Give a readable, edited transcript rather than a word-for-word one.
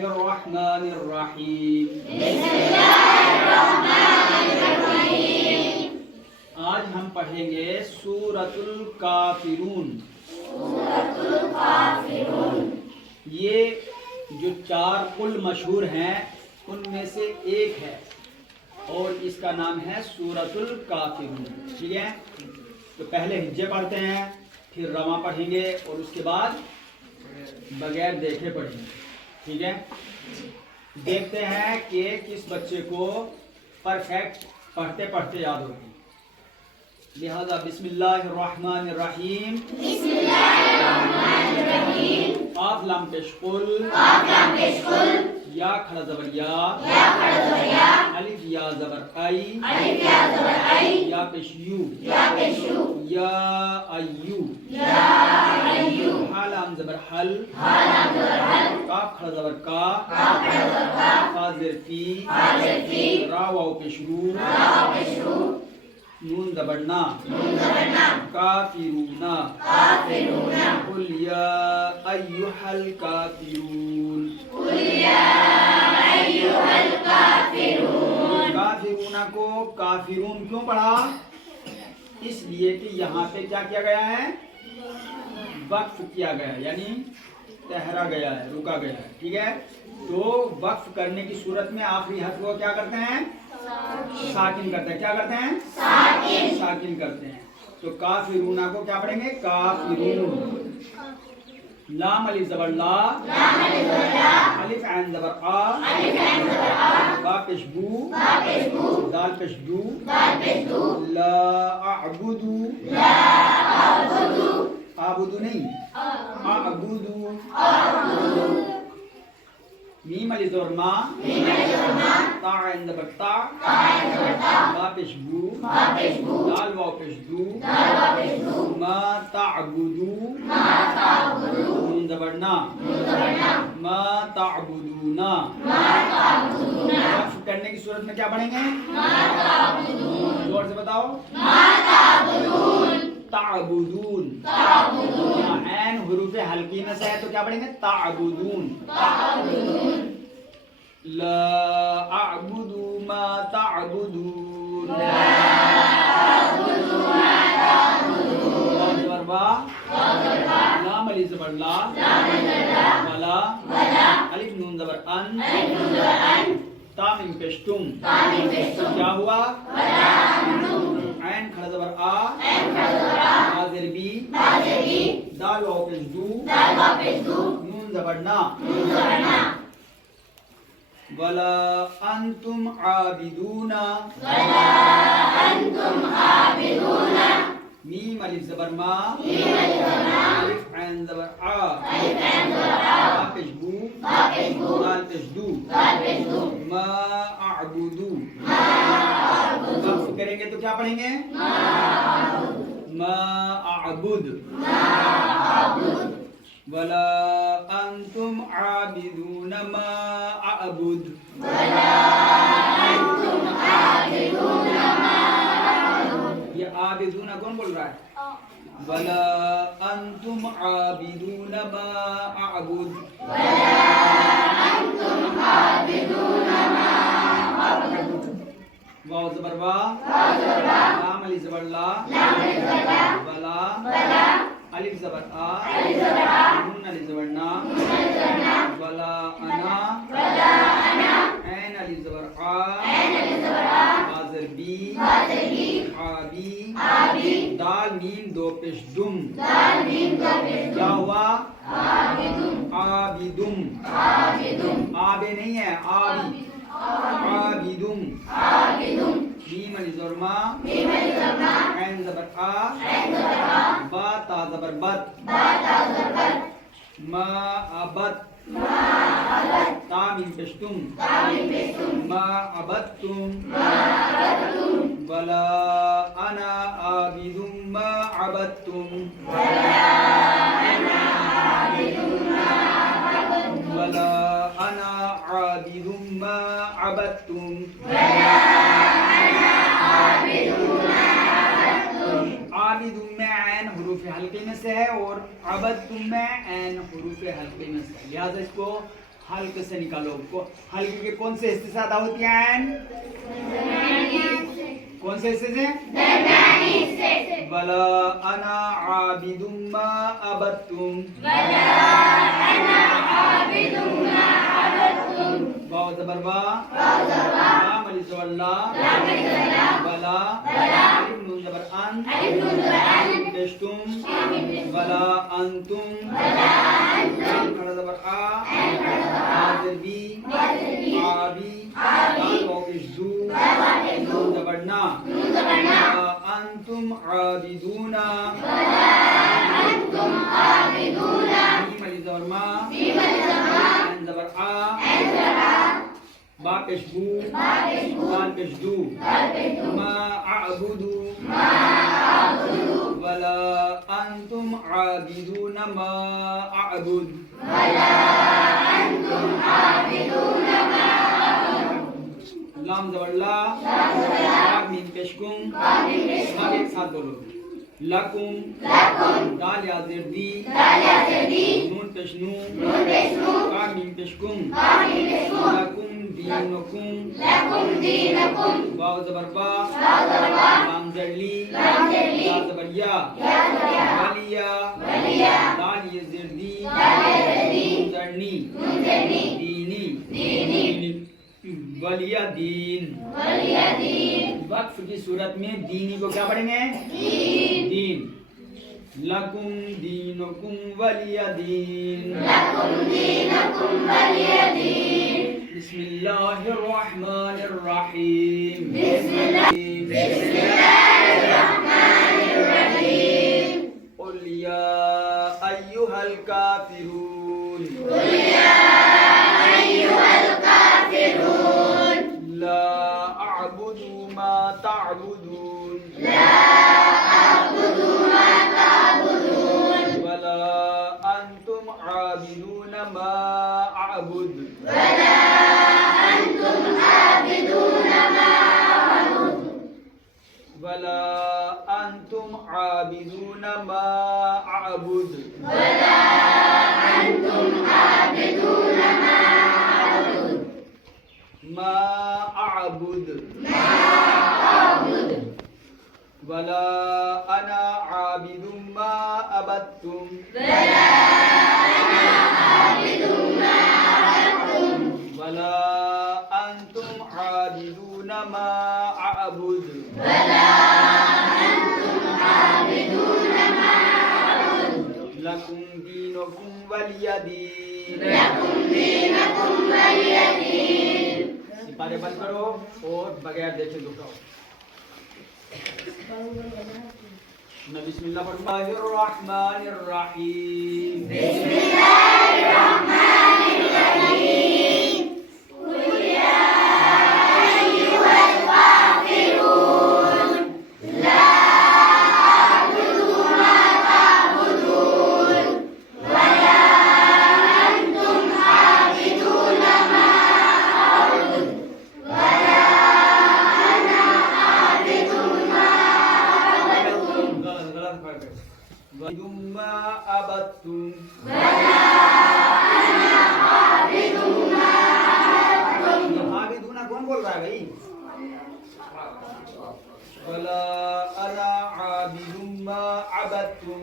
बिस्मिल्लाहिर्रहमानिर्रहीम। आज हम पढ़ेंगे सूरतुल काफिरून। ये जो चार कुल मशहूर हैं उनमें से एक है और इसका नाम है सूरतुल काफिरून। ठीक है, तो पहले हिज्जे पढ़ते हैं, फिर रमा पढ़ेंगे और उसके बाद बगैर देखे पढ़ेंगे। ठीक है, देखते हैं कि किस बच्चे को परफेक्ट पढ़ते पढ़ते याद होगी। लिहाजा बिस्मिल्लाहिर्रहमानिर्रहीम। काफ लाम पेश कुल, या खड़ा जबर या, अलिफ या जबर आई, या पेश यू, या अय्यू, हा लाम जबर हल, काफ खड़ा जबर का, फा ज़ेर फी, रा वाव पेश रू, नून जबर ना, काफिरूना, कुल या अय्युहल काफिरून। काफिरूना को काफिरून क्यों पढ़ा? इसलिए कि यहाँ पे क्या किया गया है, वक्फ किया गया है, यानी ठहरा गया है, रुका गया है। ठीक है, तो वक्फ करने की सूरत में आखिरी हर्फ को क्या करते हैं, साकिन करते हैं। क्या करते हैं, साकिन करते हैं। तो काफिरूना को क्या पढ़ेंगे, काफिरून। लाम अलिफ जबर ला, अलिफ ऐन जबर आ, बा पेश बू, दाल पेश दू, ला अअबुदू, आबुदू नहीं, अअबुदू। मीम अलिफ जबर मा, ता ऐन जबर ता, बा पेश बू, दाल वाव पेश दू, मा ताअबुदू, नून जबर ना, मा ताअबुदूना। वक्फ करने की सूरत में क्या पढ़ेंगे, जोर से बताओ, ताअबुदून। ऐन हुरूफे हल्की में से है तो क्या पढ़ेंगे, ताअबुदून। ला अअबुदु मा ताअबुदून। लाम अलिफ जबर ला, वला, अलिफ नून जबर अन, ता मीम पेश तुम। क्या हुआ, ऐन खड़ा जबर आ, बा ज़ेर बी, दाल वाव पेश दू, नून जबर ना, वला अंतुम आबिदूना। मीम अलिफ जबर मा, अलिफ ऐन जबर आ, बा पेश बू, दाल पेश दू, मा अअबुदू। वक्फ करेंगे तो क्या पढ़ेंगे, मा अअबुद। वला अंतुम आबिदून मा अअबुद। ये आबिदूना कौन बोल रहा है, वला अंतुम आबिदून मा अअबुद। वाव जबर वा, लाम अलिफ जबर ला, वला, अलिफ जबर आ, नून अलिफ जबर ना, वला अना, ऐन अलिफ जबर आ, बा ज़ेर बी, आबी, दाल मीम दो पेश दुम। क्या हुआ, आबिदुम। आबे नहीं है, आबी, आबिदुम। मीम अलिफ जबर मा, ऐन जबर आ, बा ता जबर बत, मा अबत, ता मीम पेश तुम, मा अबत्तुम। वला अना आबिदुम मा अबत्तुम। वला अना आबिदुम मा अबत्तुम। आबिदुम में ऐन हुरूफ हल्के में से है और अबत्तुम में ऐन हुरूफ हल्के में से है, लिहाजा इसको हल्के से निकालो। हल्के के कौन से हिस्से से अदा होती हैं? कौन से हिस्से से? वला अना आबिदुम मा अबदतुम। वाव ज़बर वा, लाम अलिफ ज़बर ला, वला, अलिफ नून ज़बर अन, पेशतुम, वला अंतुम, खड़ा ज़बर आ, हाज़िर बी, आबी, दाल वाव पेश दू, नून ज़बर ना, वला अंतुम आबिदूना, मीम अलिफ ज़बर मा, ऐन ज़बर आ, बा पेश बू, दाल पेश दू, मा अअबुदु, वला अंतुम आबिदून मा अअबुद। लाम ज़बर ला, मीम पेश कुम, सब एक साथ बोलो। लकुम, दाल या ज़ेर दी, नून पेश नू, का मीम पेश कुम, लकुम दीनुकुम, वाव ज़बर बा, लाम ज़र ली, या ज़बर या, वलिया, दाल ये ज़ेर दी, नून ज़र नी, दीनी, वलिया दीन। वक्फ की सूरत में दीनी को क्या पढ़ेंगे? दीन। लकुम दीनुकुम वलिया दीन। बिस्मिल्लाहिर्रहमानिर्रहीम। क़ुल या अय्युहल काफ़िरून। ला अअबुदु मा तअबुदून। वला अंतुम आबिदून मा अअबुद। वला अंतुम आबिदून मा अअबुद। मा अअबुद। वला अना आबिदुम मा अबदतुम। वला अंतुम आबिदून मा अअबुद। लकुम दीनुकुम वलिया दीन। सिपारे बंद करो और बगैर देखे दुखाओ। बिस्मिल्लाहिर्रहमानिर्रहीम। मा अबदतुम। आबिदूना कौन बोल रहा है भाई? वला अना आबिदुम मा अबदतुम।